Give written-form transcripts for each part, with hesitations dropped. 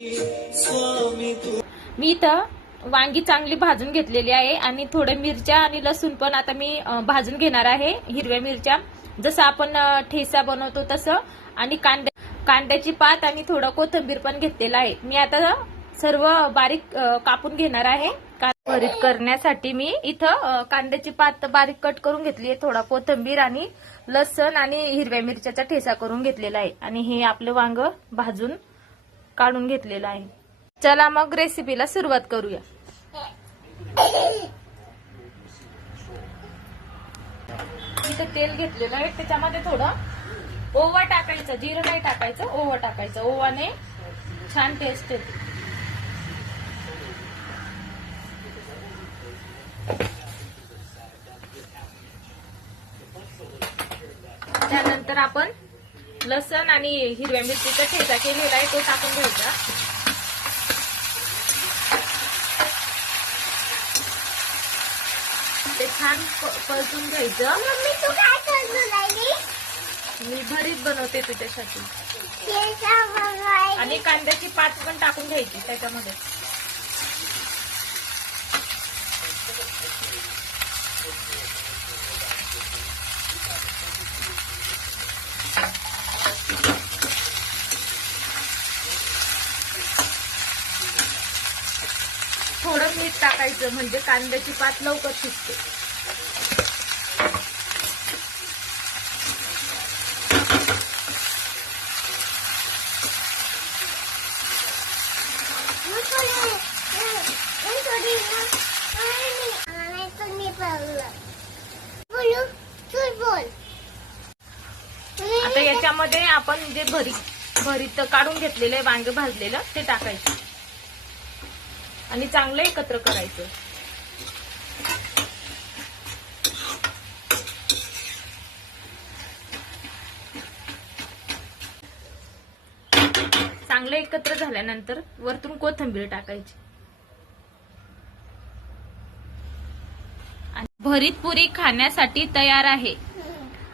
मी इथं वांगी चांगली भाजून घेतलेली आहे आणि थोडे मिरच्या आणि लसूण पण आता मी भाजून घेणार आहे, हिरव्या मिरच्या जसं आपण ठेचा बनवतो तसं, आणि कांद्याची पात आणि थोडं कोथिंबीर पण घेतलेलं आहे. मी आता सर्व बारीक कापून घेणार आहे. भरीत करण्यासाठी मी इथं कांद्याची पात बारीक कट करून घेतली आहे, थोडा कोथिंबीर आणि लसण आणि हिरव्या मिरच्याचा ठेचा करून घेतलेला आहे, आणि हे आपलं वांग भाजून काढून घेतलेलं आहे. चला मग रेसिपीला सुरुवात करूया. इथं तेल घेतलेलं आहे, त्याच्यामध्ये थोडं ओवा टाकायचं, जिरं नाही टाकायचं, ओवा टाकायचं. ओवाने छान टेस्ट येते. त्यानंतर आपण लसण आणि हिरव्या मिरचीचा ठेचा केलेला आहे तो टाकून घ्यायचा. ते छान परतून घ्यायचं. मम्मी तू काय करतो राहिली? मी भरीत बनवते तुझ्यासाठी. आणि आणि कांद्याची पात पण टाकून घ्यायची त्याच्यामध्ये. थोडं मीठ टाकायचं म्हणजे कांद्याची पात लवकर शिजते. आता याच्यामध्ये आपण जे भरीत काढून घेतलेलं वांगे भाजलेलं ते टाकायचं आणि चांगलं एकत्र करायचं. चांगलं एकत्र झाल्यानंतर वरतून कोथिंबीर टाकायची. आणि भरीत पुरी खाण्यासाठी तयार आहे.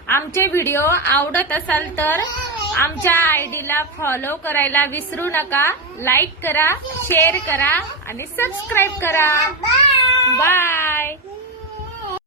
आमचे व्हिडिओ आवडत असाल तर आमच्या आयडीला फॉलो करायला विसरू नका. लाईक करा, शेअर करा आणि सबस्क्राईब करा. बाय.